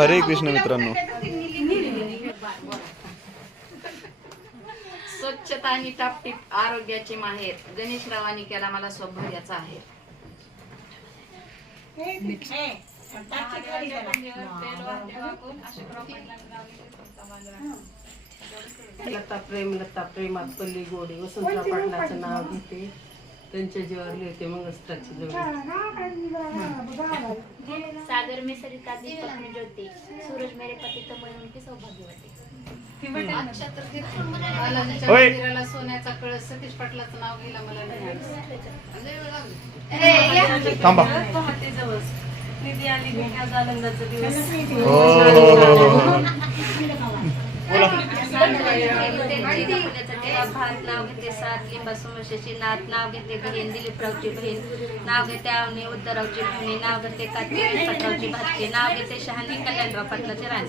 हरे कृष्ण मित्रांनो. स्वच्छता आणि टापटीप आरोग्याचे माहेर. गणेश रावांनी केला मला सौभाग्याचा आहे. लता प्रेम लता प्रेमात पल्ली गोडी वसंतराव पाटलाचं नाव घेते. त्यांच्या जीवावर लिहिते मंगळसूत्राची जोडी. सागर में सरिता दीपक में ज्योति. सूरज मेरे पति तो मैं उनकी सौभाग्यवती सोन्याचा कळस सतीश पाटलाचं नाव घ्यायला मला नाही पहाटे जवळ निधी आली आनंदाचा दिवस. हो हो हो भात नाव घेते सात लिंबा समस्याची नाथ नाव घेते बहीण दिलीपरावची बहीण. नाव घेते आवनी उद्धवरावची बहिणी. नाव घेते कात्री पटरावची भातके नाव घेते शहाणी कल्याणराव पाटलाची राणी.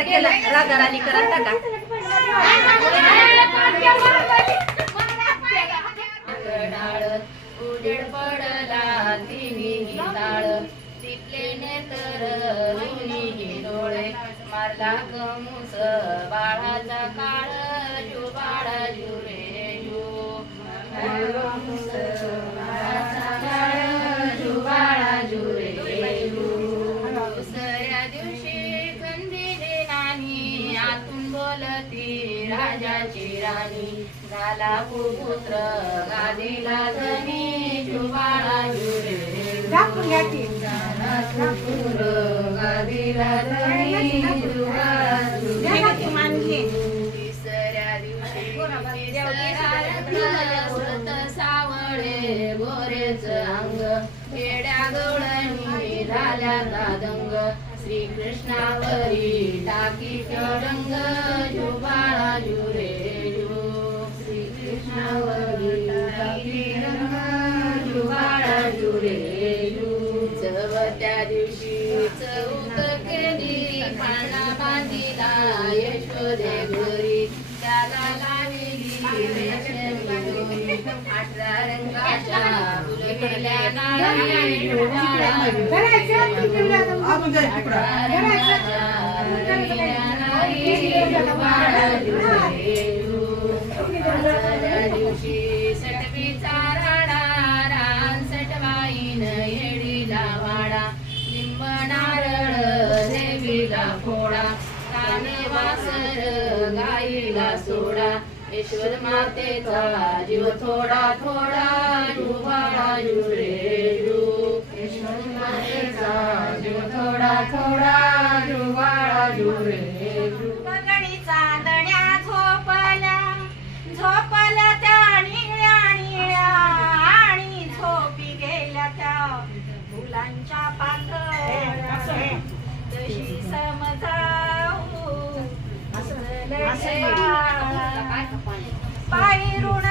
केला राधा राणी करत उजेड पडला तिन्ही डाळ मारला कमूस बाळाचा काळ जु बाळा जु रे जु कमुस बाळाचा काळ जु बाळा जु रे जु दुसऱ्या दिवशी कंदिले नानी आतून बोलती राजाची राणी झाला कुपुत्र गादीला धनी जुबाळा जुरे झाला पुत्र सावळे गोरेच अंग केड्या गवळणी झाल्या दादंग श्रीकृष्णावरी टाकी रंग जुबाळा जुरे जु श्रीकृष्णावरी दिवशी चौक केली पाळणा बांधिला यशोदे घरी त्याला लाविली अठरा रंगाच्या दिवशी वासर गाईला सोडा. ईश्वर मातेचा जीव थोडा थोडा जुवाळा जुरे जू ईश्वर मातेचा जीव थोडा थोडा जुवाळा जुरे जू पगडी चांदण्या झोपल्या झोपल्या त्या निळ्या निळ्या आणि झोपी गेल्या त्या फुलांच्या पाकळ्या. तशी असलं पायरुण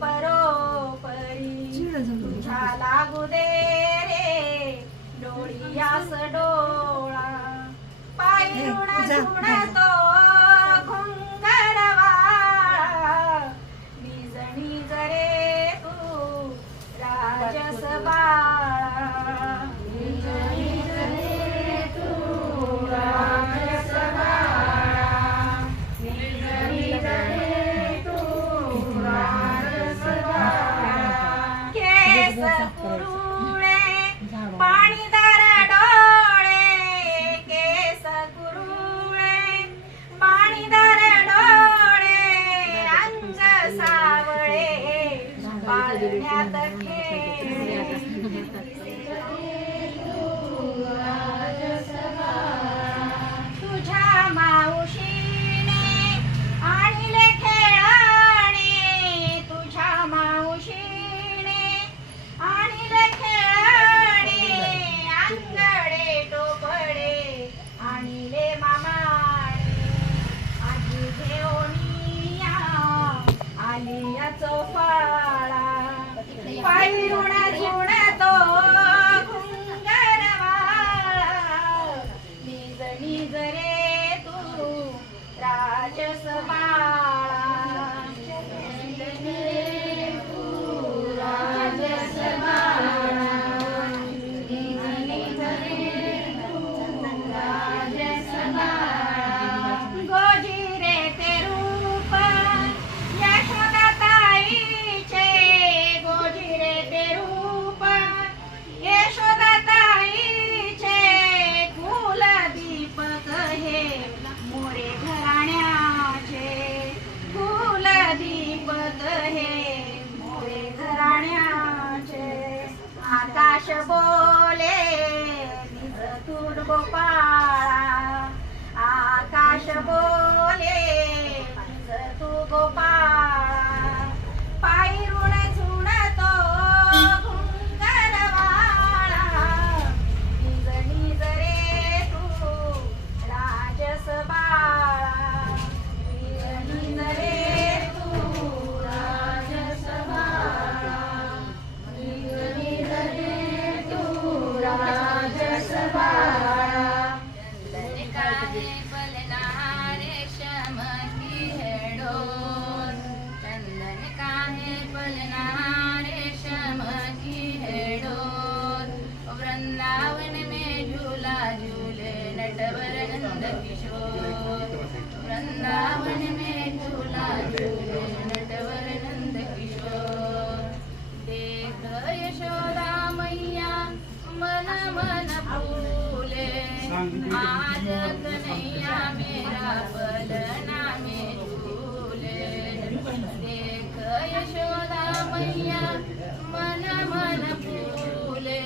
परोपरी. तुझ्या लागू दे रे. डोळीयास डोळा. पायरुण झुणतो यशोदा मैया मन मन फूले। आज कन्हैया मेरा पलना में झूले देख यशोदा मैया मन मन फूले।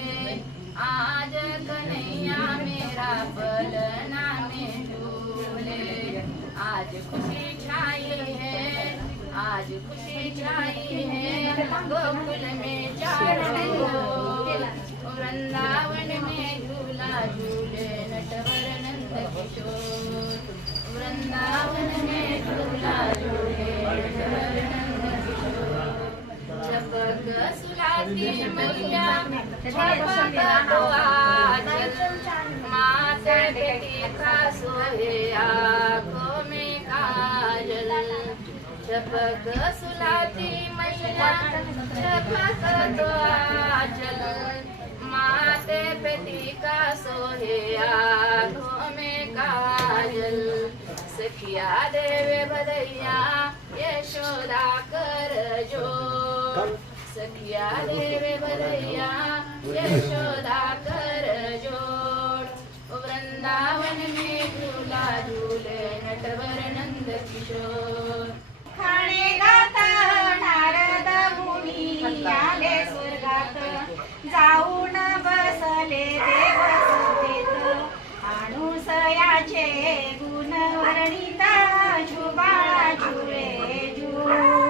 आज कन्हैया मेरा पलना में झूले आज खुशी आज खुशी छाई है गोकुल में चारों ओर। वृंदावन में झूला झूले नटवर नंद किशोर। वृंदावन में झूला झूले नटवर नंद किशोर। चपक सुलाती मैया चपक तो आंचल माथे बेटी का सोहे आँखों में काजल। चपक सुलाती मैया चपक तो आंचल माथे पे टीका सोहे आँखों में काजल. सखिया देवे बदैया यशोदा कर जो. सखिया देवे बदैया यशोदा कर जोड़ वृंदावन में झूला झूले नटवर नंद किशोर. जाऊन बसले देव सभेत अनुसयाचे गुण वर्णिता झुरे जुरे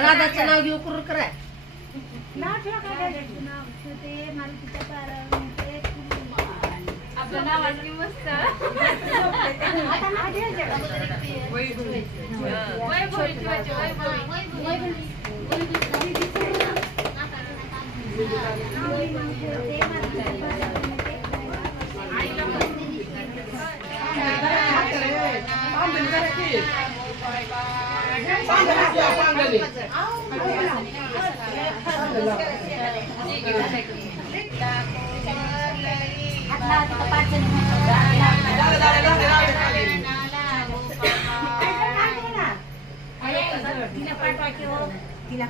राधाचं नाव घेऊ करू करा नाव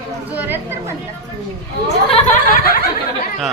जोरात तर म्हणतात. हा.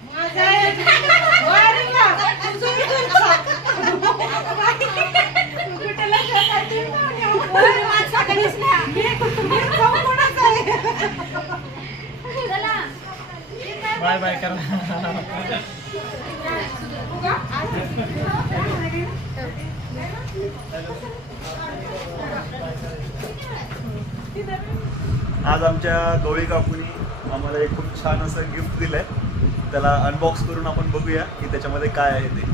बाय बाय करा. आज आमच्या गवळी काकूनी आम्हाला एक खूप छान असं गिफ्ट दिलंय. त्याला अनबॉक्स करून आपण बघूया की त्याच्यामध्ये काय आहे ते.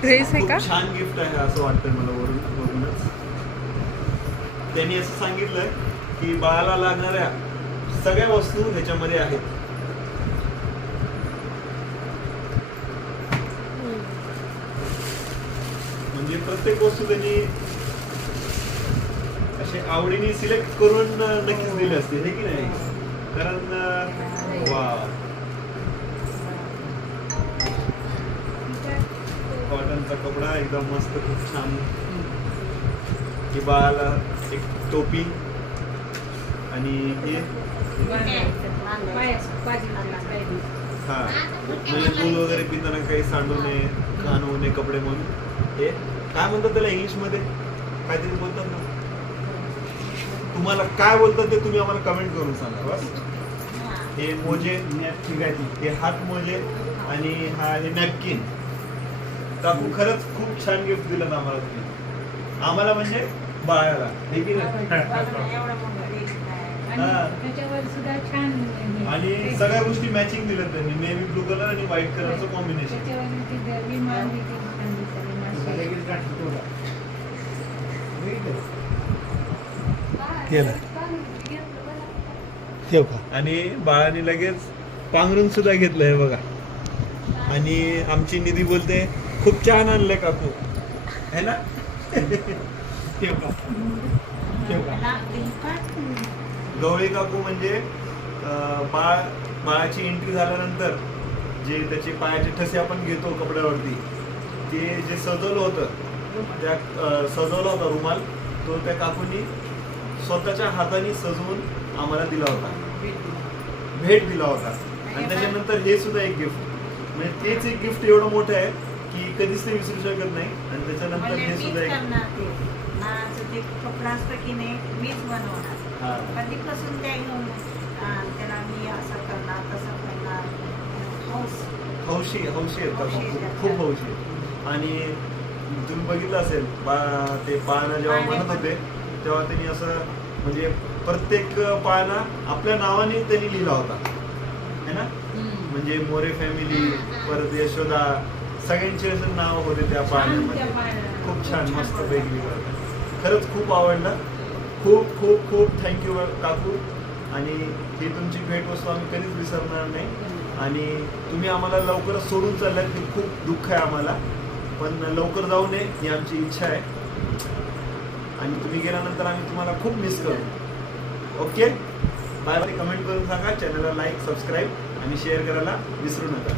ड्रेस आहे का? खूप छान गिफ्ट आहे असं वाटतंय मला वरून. त्यांनी असं सांगितलंय की बाळाला लागणाऱ्या सगळ्या वस्तू ह्याच्यामध्ये आहेत. म्हणजे प्रत्येक वस्तू त्यांनी असे आवडीने सिलेक्ट करून नक्कीच दिले असते हे की नाही? कारण वा कॉटनचा कपडा एकदम मस्त खूप छान. की बाळाला टोपी आणि हे? हा. म्हणजे दूध वगैरे पिताना काही सांडू नये घाण होऊ नये कपडे म्हणून. हे? काय म्हणतात त्याला इंग्लिशमध्ये काहीतरी बोलतात ना. तुम्हाला काय बोलतात ते तुम्ही आम्हाला कमेंट करून सांगा बस. हे मोजे ठीक आहे हे हात मोजे आणि हा हे नॅपकिन. काकू खरंच खूप छान गिफ्ट दिलं आम्हाला तुम्ही. आम्हाला म्हणजे बाळाला हे की नाही. हा. त्याच्यावर सुद्धा छान आणि सगळ्या गोष्टी मॅचिंग दिल्या त्यांनी. नेव्ही ब्लू कलर आणि व्हाईट कलरचं कॉम्बिनेशन ठेव का आणि बाळाने लगेच पांघरून सुद्धा घेतलंय बघा. आणि आमची निधी बोलते खूप छान आणलंय काकू. है ना? गवळी काकू म्हणजे बाळ बाळाची एंट्री झाल्यानंतर जे त्याचे पायाचे ठसे आपण घेतो कपड्यावरती ते जे सजवलं होतं त्या सजवला होता रुमाल तो त्या काकूंनी स्वतःच्या हाताने सजवून आम्हाला दिला होता. भेट दिला होता. आणि त्याच्यानंतर हे सुद्धा एक गिफ्ट म्हणजे तेच एक गिफ्ट एवढं मोठं आहे की कधीच ते विसरू शकत नाही. आणि त्याच्यानंतर हे सुद्धा एक ते कपडा असतं की नाही मीच बनवणार. कधीपासून ते घेऊन अं, त्याला मी असं करणार तसं करणार हौस. हौशी हौशी खूप हौशी. आणि तुम्ही बघितलं असेल बा ते पाळणा जेव्हा म्हणत. होते तेव्हा त्यांनी असं म्हणजे प्रत्येक पाळणा आपल्या नावाने त्यांनी लिहिला होता. है ना? म्हणजे मोरे फॅमिली परत यशोदा सगळ्यांचे असं नाव होते त्या पाळण्यामध्ये. खूप छान मस्त वेगळी खरंच खूप आवडलं. खूप खूप खूप थँक्यू काकू. आणि ही तुमची भेटवस्तू आम्ही कधीच विसरणार नाही. आणि तुम्ही आम्हाला लवकरच सोडून चाललात की खूप दुःख आहे आम्हाला. पण लवकर जाऊ नये ही आमची इच्छा आहे. आणि तुम्ही गेल्यानंतर आम्ही तुम्हाला खूप मिस करू. Okay bye bye. कमेंट करून सांगा. चॅनलला लाईक सबस्क्राईब आणि शेअर करायला विसरू नका.